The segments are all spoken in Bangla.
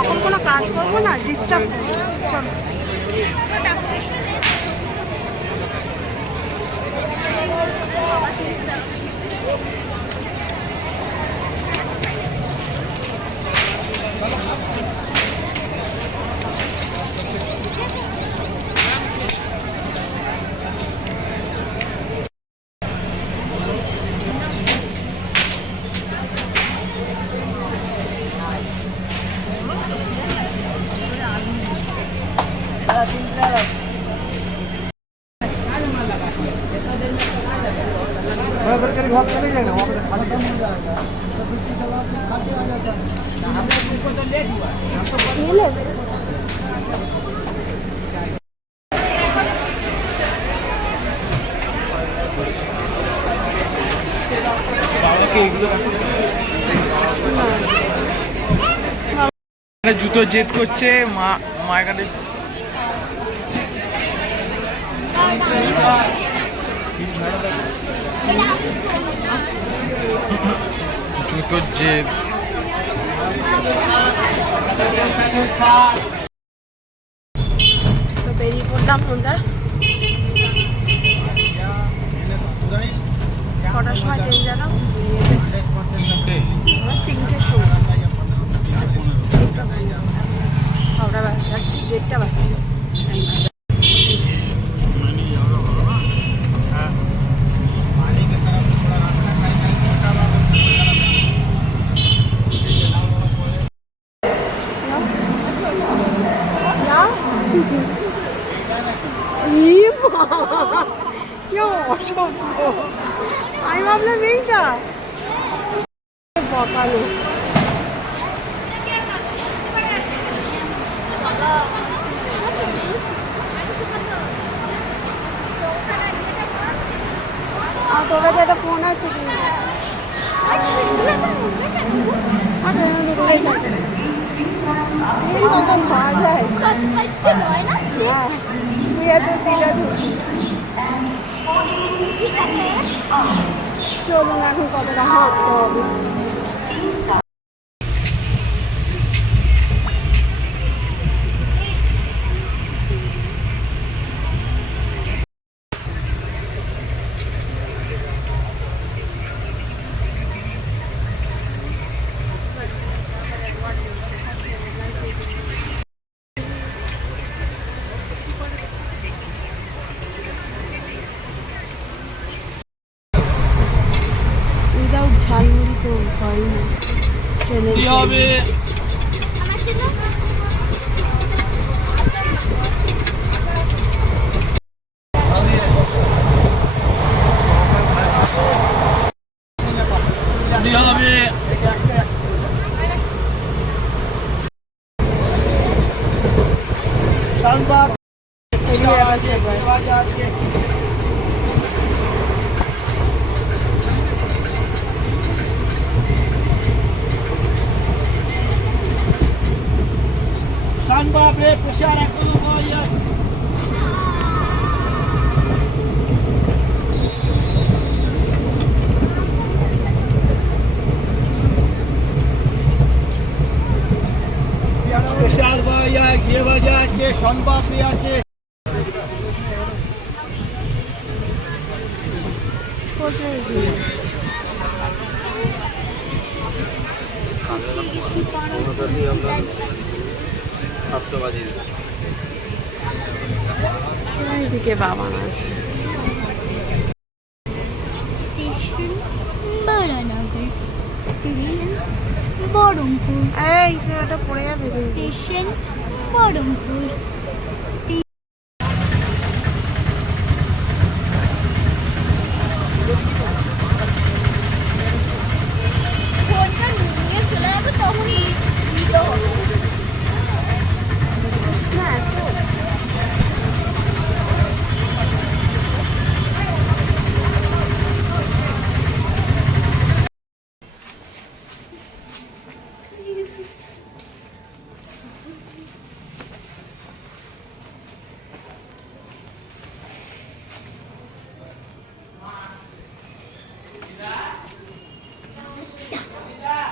যখন কোনো কাজ করব না ডিস্টার্ব চলো। এগুলো জুতো জেদ করছে মা মা এখানে জুতোর জেদ তো বেরিয়ে পড়লাম আমরা। কটার সময় ট্রেন আমার তিনটের সময়। হাওড়া যাচ্ছি, দেড়টা বাজছে। অসভ্য। আমি ভাবলাম এইটা। বকালো। আর তোর কাছে একটা ফোন আছে কিন্তু দিলে ঢুকি চলুন এখন কতটা হাঁটতে হবে? ঝালমুড়ি তো হয় না ট্রেনের Sanbabe, pusiara kulo ko yan. Special ভাইয়া ঘিয়ে ভাজা আছে এইদিকে বাবা আছে স্টেশন বরানগর স্টেশন বহরমপুর এই তো ওটা পড়ে যাবে। স্টেশন বহরমপুর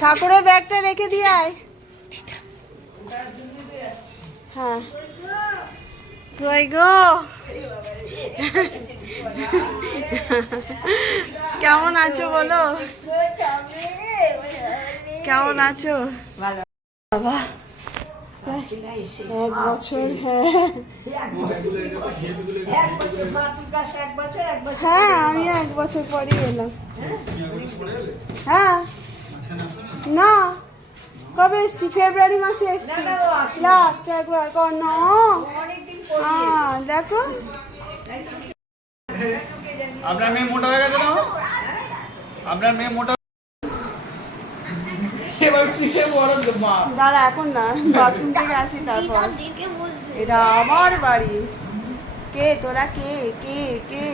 ঠাকুরের ব্যাগটা রেখে দিয়ে আয়। হ্যাঁ। গো? কেমন আছো বলো? কেমন আছো? বাবা। এক বছর হ্যাঁ। হ্যাঁ আমি এক বছর পরই এলাম। হ্যাঁ। না কবে এসছি? ফেব্রুয়ারি মাসে এসছি। লাস্ট একবার কর না। হ্যাঁ দেখো। আপনার মেয়ে মোটা হয়ে গেছে না আপনার মেয়ে মোটা দাঁড়া এখন না বাথরুম থেকে আসি তারপর। এটা আমার বাড়ি। কে তোরা কে? কে কে?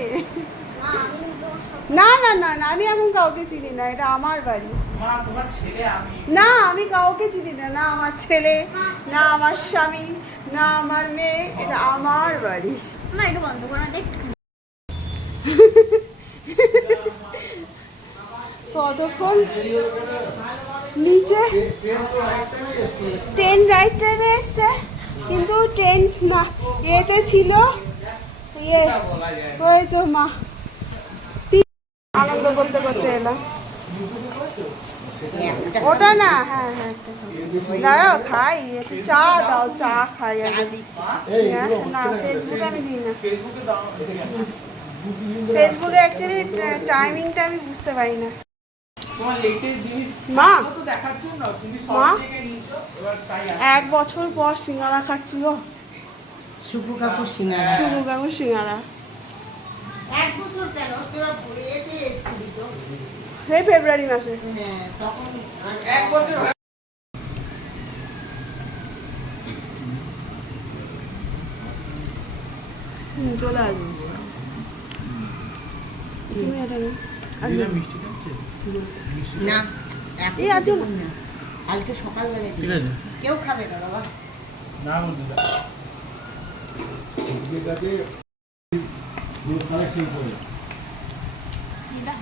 না না না না আমি এখন কাউকে চিনি না এটা আমার বাড়ি। মা তোমার ছেলে আমি। না আমি কাউকে চিনি না না আমার ছেলে না আমার স্বামী না আমার মেয়ে এটা আমার বাড়ি। বন্ধ করো কতক্ষণ নিচে ট্রেন রাইট টাইমে এসছে কিন্তু ট্রেন না এতে ছিল ইয়ে ওই তো মা। আনন্দ করতে করতে এলাম ওটা না হ্যাঁ হ্যাঁ দাঁড়াও খাই একটু চা দাও চা খাই আমি হ্যাঁ, না ফেসবুকে আমি দিই না। ফেসবুকে অ্যাকচুয়ালি টাইমিংটা আমি বুঝতে পারি না। তোমার লেটেস্ট জিনিস মা? মা? সব থেকে নিয়েছো এবার তাই আসছে। এক বছর পর সিঙ্গারা খাচ্ছি গো। শুকু কাকুর সিঙ্গারা। শুরু কাকু সিঙ্গারা। এক বছর কেন? তোরা এতে এসেছিলি তো। এই ফেব্রুয়ারি মাসে। হ্যাঁ তখন এক বছর হুম, চলে আসব। তুমি এটা না। এই। কালকে সকালবেলা ঠিক আছে। কেউ খাবে না বাবা। না দুধ কালেকশন করে। দিদা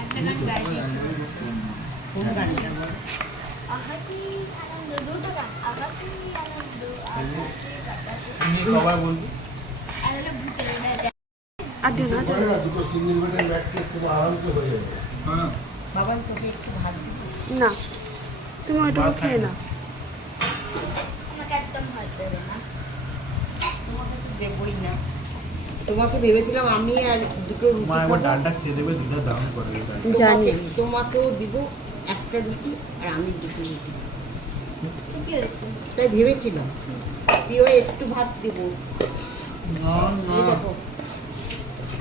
একটা গান গাইতে ইচ্ছে করছে কোন গানটা? বল আহাতি আনন্দ দুটো গান। আহাতি আনন্দ আকাশে বাতাসে। তুমি সবাই বলবি? আর ভূতের বেড়া না আর না। না দুটো সিঙ্গেল বেডের ব্যাগটা খুব আরামসে হয়ে যাবে। হ্যাঁ। বাবা তোকে একটু ভাত না। তুমি ওইটুকু খেয়ে নাও। আমাকে একদম পেবে না। তোমাকে তো দেবই না। তোমাকে ভেবেছিলাম আমি আর দুটো রুটি মা একবার ডালটা খেয়ে দেবে দুধের দাম করে দেবে। জানি। তোমাকেও দিব একটা রুটি আর আমি দুটো রুটি। তাই ভেবেছিলাম। দিও একটু ভাত দিব। না এই দেখো।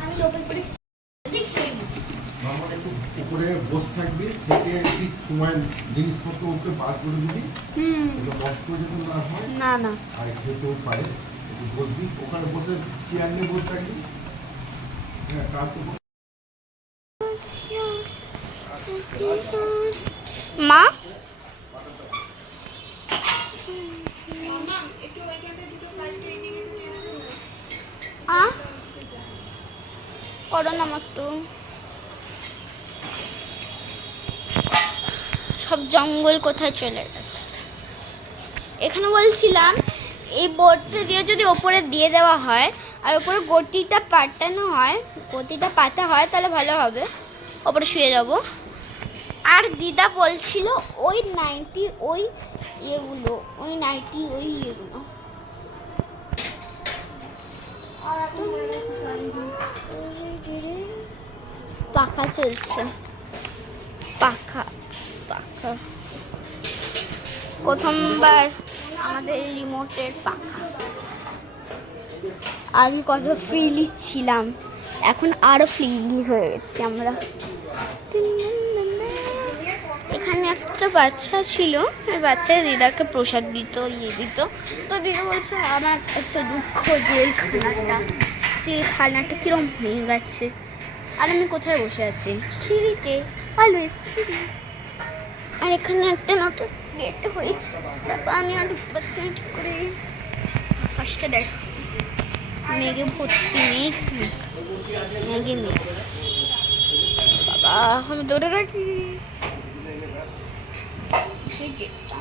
আমি লোকের করে উপরে বসে থাকবি থেকে ঠিক সময় জিনিসপত্র ওকে বার করে দিবি। হুম। নষ্ট করে যাতে না হয়। না না। আর খেতেও পারে। বসবি, ওখানে বসে চেয়ার নিয়ে বসে থাকবি। হ্যাঁ মা? সব জঙ্গল কোথায় চলে গেছে? এখানে বলছিলাম এই বোর্ডটা দিয়ে যদি ওপরে দিয়ে দেওয়া হয় আর ওপরে গতিটা পাটানো হয় গতিটা পাতা হয়, তাহলে ভালো হবে। ওপরে শুয়ে যাব। আর দিদা বলছিল ওই নাইনটি ওই ইয়েগুলো, ওই নাইনটি ওই ইয়েগুলো। পাখা চলছে। পাখা পাখা। প্রথমবার আমাদের রিমোটের পাখা। আগে কত ফ্রিলি ছিলাম, এখন আরও ফ্রিলি হয়ে গেছি আমরা। এখানে একটা বাচ্চা ছিল বাচ্চা দিদাকে প্রসাদ দিত ইয়ে দিত। তো দিদা বলছে, আমার একটা দুঃখ যে এই খানাটা, যে এই খানাটা কিরম হয়ে গেছে। আর আমি কোথায় বসে আছি? সিঁড়িতে অলওয়েজ সিঁড়ি আর এখানে একটা নতুন গেট হয়েছে। তারপর আমি আর ঢুকতে পারছি না ঠিক করে ফার্স্টে দেখ মেঘে ভর্তি মেঘ মেঘ মেঘে। বাবা আমি দৌড়ে রাখি। গেটটা।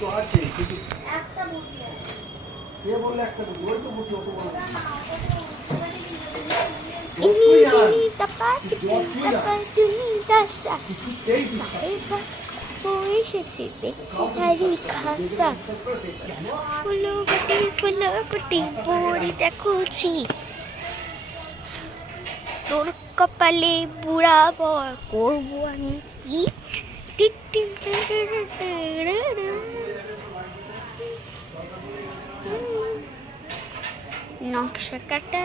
তো আছে কিন্তু একটা মুরগি আছে। কে বললে একটা ওই তো মুটি অত বড় ini ini dapat dapat তুমি দাসা এবার ও এসেছে হারি খাসা ফুলো কুটি ফুলো কুটি বুড়ি দেখুছি তোর কপালে বুড়া বর করব আমি কি নকশা কাটা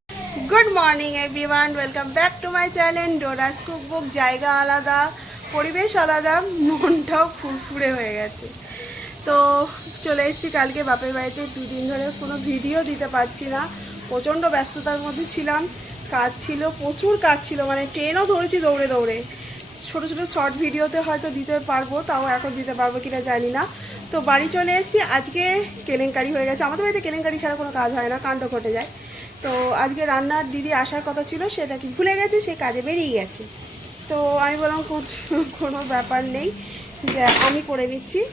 good morning everyone welcome back to my channel Dora's cookbook জায়গা আলাদা, পরিবেশ আলাদা, মনটাও ফুরফুরে হয়ে গেছে। তো চলে এসেছি কালকে বাপের বাড়িতে। দুদিন ধরে কোনো ভিডিও দিতে পারছি না। প্রচণ্ড ব্যস্ততার মধ্যে ছিলাম। কাজ ছিল, প্রচুর কাজ ছিল। মানে ট্রেনও ধরেছি দৌড়ে দৌড়ে। ছোটো ছোটো শর্ট ভিডিওতে হয়তো দিতে পারব, তাও এখন দিতে পারব কিনা জানি না। তো বাড়ি চলে এসেছি। আজকে কেলেঙ্কারি হয়ে গেছে। আমাদের বাড়িতে কেলেঙ্কারি ছাড়া কোনো কাজ হয় না, কাণ্ড ঘটে যায়। তো আজকে রান্নার দিদি আসার কথা ছিল সেটা কি ভুলে গেছে, সে কাজে বেরিয়ে গেছে। তো আমি বললাম "কোন- কোনো ব্যাপার নেই, যে আমি করে নিচ্ছি।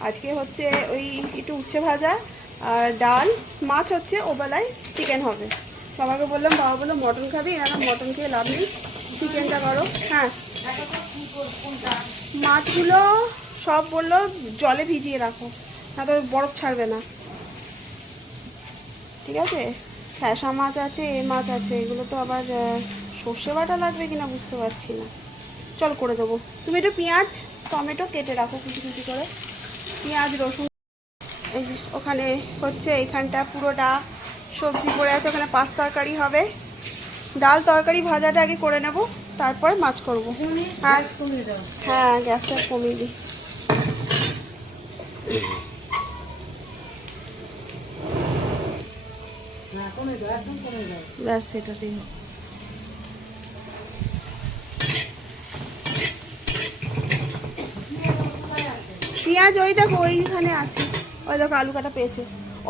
আজকে হচ্ছে ওই একটু উচ্ছে ভাজা আর ডাল, মাছ হচ্ছে ওবেলায় চিকেন হবে। বাবাকে বললাম, বাবা বলল, মটন খাবি? না মটন খেয়ে লাভ নেই চিকেনটা করো। হ্যাঁ। মাছগুলো সব বলল, জলে ভিজিয়ে রাখো, না তো বরফ ছাড়বে না। ঠিক আছে? ফ্যাসা মাছ আছে এ মাছ আছে এগুলো তো আবার সর্ষে বাটা লাগবে কিনা বুঝতে পারছি না। চল করে দেবো। তুমি একটু পেঁয়াজ টমেটো কেটে রাখো কুচি কুচি করে। পেঁয়াজ রসুন এই যে ওখানে হচ্ছে এইখানটা পুরোটা সবজি পড়ে আছে ওখানে পাঁচ তরকারি হবে। ডাল তরকারি ভাজাটা আগে করে নেব তারপরে মাছ করব। আর হ্যাঁ গ্যাসটা কমিয়ে দিই। ব্যাস সেটা দিন। পেঁয়াজ ওই দেখো ওইখানে আছে। ওই দেখো আলু কাটা পেয়েছে।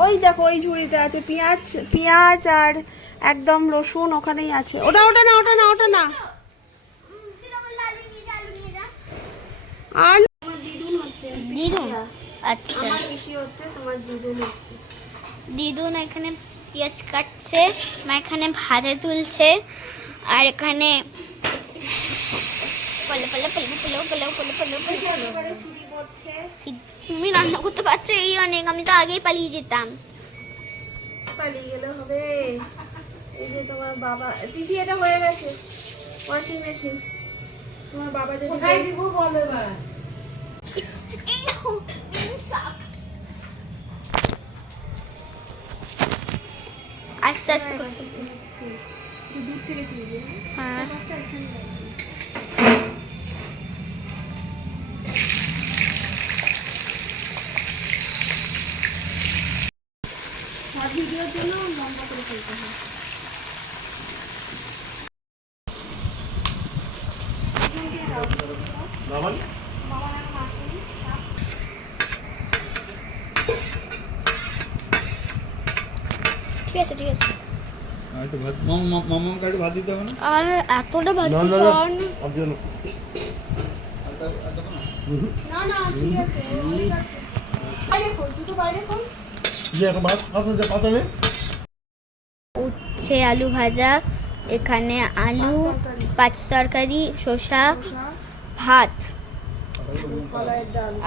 ওই দেখো ওই ঝুড়িতে আছে পেঁয়াজ পেঁয়াজ আর একদম রসুন ওখানেই আছে। ওটা ওটা না ওটা না ওটা না। আর দিদুন আচ্ছা। দিদুন এখানে পেঁয়াজ কাটছে মা এখানে ভাজা তুলছে আর এখানে তুমি রান্না করতে পারছ এই অনেক আমি তো আগেই পালিয়ে যেতাম। পালিয়ে গেলে হবে। এই যে তোমার বাবা এটা হয়ে গেছে ওয়াশিং মেশিন। তোমার বাবা যদি বলে এই দেখো আস্তে আস্তে দূর থেকে হ্যাঁ ভিডিওর জন্য লম্বা করে ফেলতে হয় বাবা আছে ঠিক আছে। একটু ভাত মামাকে একটু ভাত দিতে হবে না? আর এতটা না বাচ্চা না না। চান আপনি জানো না। না ঠিক আছে অনেক আছে। বাইরে খোল তুই তো বাইরে খোল। যে এখন ভাত পাতা যে পাতা নেই উচ্ছে আলু ভাজা এখানে আলু পাঁচ তরকারি। শসা শসা, ভাত।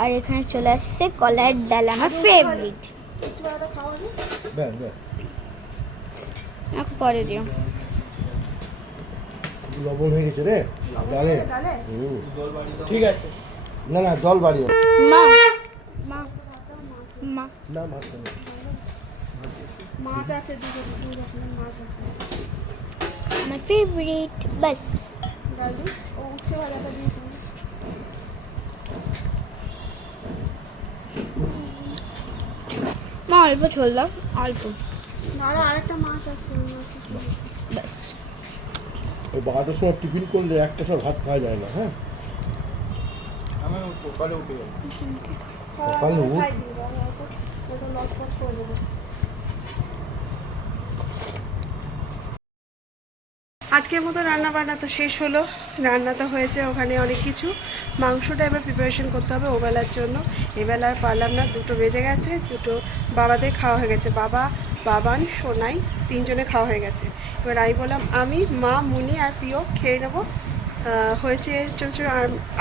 আর এখানে চলে আসছে কলার ডাল আমার ফেভারিট আমাকে পরে দিও। লবণ হয়ে গেছে রে? ডালে ঠিক আছে। না না জল বাড়িও। মা। মা। মা। না নেই। মাছ আছে দুটো রকমের মাছ আছে। আমার ফেভারিট বাস। ডাল ও উচ্ছে ভাজাটা দিয়ে মা অল্প ঝোল দাও অল্প। আর আরেকটা মাছ আছে। ব্যাস। ওই বারোটার সময় টিফিন করলে একটা সময় ভাত খাওয়া যায় না হ্যাঁ? আমি সকালে উঠে যাব। সকালে উঠ। আজকের মতো রান্না বান্না তো শেষ হলো। রান্না তো হয়েছে ওখানে অনেক কিছু। মাংসটা এবার প্রিপারেশন করতে হবে ওবেলার জন্য। এবেলা আর পারলাম না দুটো বেজে গেছে দুটো বাবাদের খাওয়া হয়ে গেছে। বাবা বাবান, সোনাই তিনজনে খাওয়া হয়ে গেছে। এবার আমি বললাম, আমি, মা, মুনি আর প্রিয় খেয়ে নেব। হয়েছে ছোটো ছোটো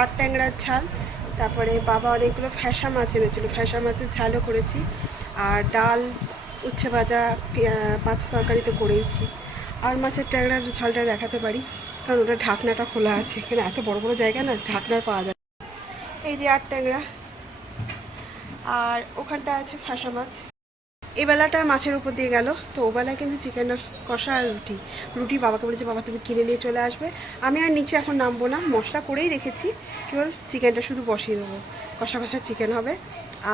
আট ট্যাংরার ঝাল। তারপরে বাবা অনেকগুলো ফ্যাসা মাছ এনেছিলো। ফ্যাসা মাছের ঝালও করেছি। আর ডাল, উচ্ছে ভাজা মাছ তরকারি তো করেইছি। আর মাছের ট্যাংরার ঝালটা দেখাতে পারি, কারণ ওটা ঢাকনাটা খোলা আছে। এখানে এত বড় বড় জায়গা না, ঢাকনার পাওয়া যায় এই যে আট ট্যাংরা। আর ওখানটা আছে ফাঁসা মাছ। এই বেলাটা মাছের উপর দিয়ে গেল। তো ও বেলায় কিন্তু চিকেন কষা আর রুটি। রুটি বাবাকে বলেছে, বাবা, তুমি কিনে নিয়ে চলে আসবে। আমি আর নিচে এখন নামবো না, মশলা করেই রেখেছি। কেবল চিকেনটা শুধু বসিয়ে দেবো। কষা কষা চিকেন হবে।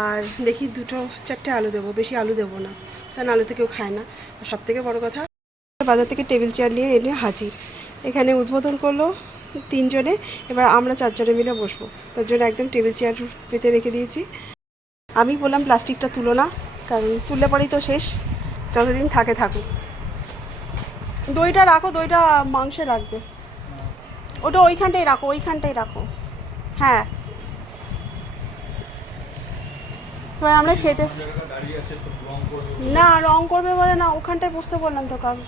আর দেখি দুটো চারটে আলু দেবো, বেশি আলু দেবো না। কারণ আলু তো কেউ খায় না। সব থেকে বড়ো কথা, বাজার থেকে টেবিল চেয়ার নিয়ে এনে হাজির। এখানে উদ্বোধন করল তিনজনে। এবার আমরা চারজনে মিলে বসবো। তার জন্য একদম টেবিল চেয়ার পেতে রেখে দিয়েছি। আমি বললাম, প্লাস্টিকটা তুলো না। কারণ তুললে পরেই তো শেষ যতদিন থাকে থাকুক। দইটা রাখো দইটা মাংসে রাখবে। ওটা ওইখানটাই রাখো ওইখানটাই রাখো। হ্যাঁ। এবার আমরা খেতে না রং করবে বলে না ওখানটায় বসতে বললাম তো কাকু